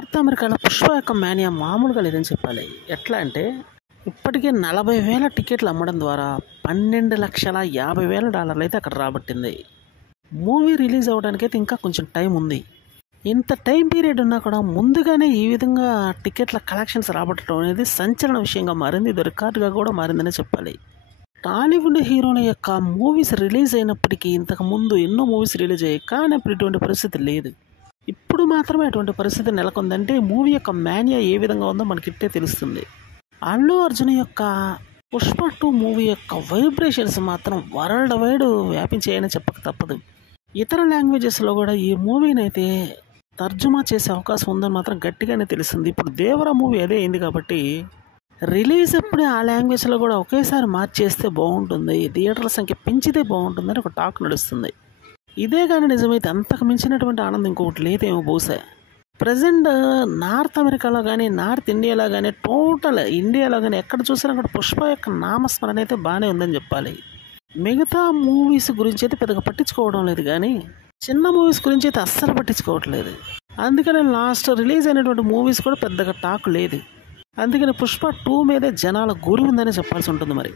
North అమెరికాలో పుష్ప యొక్క mania మామూలుగా లేదని చెప్పాలి. ఎట్లా అంటే ఇప్పటికే 40,000 టికెట్లు అమ్మడం ద్వారా $12,50,000 అయితే అక్కడ రాబట్టింది. మూవీ రిలీజ్ అవ్వడానికైతే ఇంకా కొంచెం టైం ఉంది. ఇంత టైం పీరియడ్ ఉన్నా కూడా ముందుగానే ఈ విధంగా టికెట్ల కలెక్షన్స్ రాబట్టడం అనేది సంచలన విషయంగా మారింది. ఇది రికార్డుగా కూడా మారిందనే చెప్పాలి. టాలీవుడ్ హీరోల యొక్క మూవీస్ రిలీజ్ అయినప్పటికీ ఇంతకుముందు ఎన్నో మూవీస్ రిలీజ్ అయ్యాయి, కానీ అప్పుడు ఇటువంటి పరిస్థితి లేదు. ఇప్పుడు మాత్రమే అటువంటి పరిస్థితి నెలకొందంటే మూవీ యొక్క మేనియా ఏ విధంగా ఉందో మనకిట్టే తెలుస్తుంది. అల్లు అర్జున్ యొక్క పుష్ప 2 మూవీ యొక్క వైబ్రేషన్స్ మాత్రం వరల్డ్ వైడ్ వ్యాపించాయని చెప్పక తప్పదు. ఇతర లాంగ్వేజెస్లో కూడా ఈ మూవీని అయితే తర్జుమా చేసే అవకాశం ఉందని మాత్రం గట్టిగానే తెలుస్తుంది. ఇప్పుడు దేవరా మూవీ అదే అయింది కాబట్టి రిలీజ్ అప్పుడే ఆ లాంగ్వేజ్లో కూడా ఒకేసారి మార్చేస్తే బాగుంటుంది, థియేటర్ల సంఖ్య పెంచితే బాగుంటుందని ఒక టాక్ నడుస్తుంది. ఇదే కానీ నిజమైతే అంతకు మించినటువంటి ఆనందం ఇంకొకటి లేదేమో బహుశా. ప్రజెంట్ నార్త్ అమెరికాలో కానీ నార్త్ ఇండియాలో కానీ టోటల్ ఇండియాలో కానీ ఎక్కడ చూసినా కూడా పుష్ప యొక్క నామస్మరణ అయితే బాగానే ఉందని చెప్పాలి. మిగతా మూవీస్ గురించి అయితే పెద్దగా పట్టించుకోవడం లేదు, కానీ చిన్న మూవీస్ గురించి అయితే అస్సలు పట్టించుకోవట్లేదు. అందుకని లాస్ట్ రిలీజ్ అయినటువంటి మూవీస్ కూడా పెద్దగా టాక్ లేదు. అందుకని పుష్ప 2 మీదే జనాల గురి ఉందని చెప్పాల్సి ఉంటుంది మరి.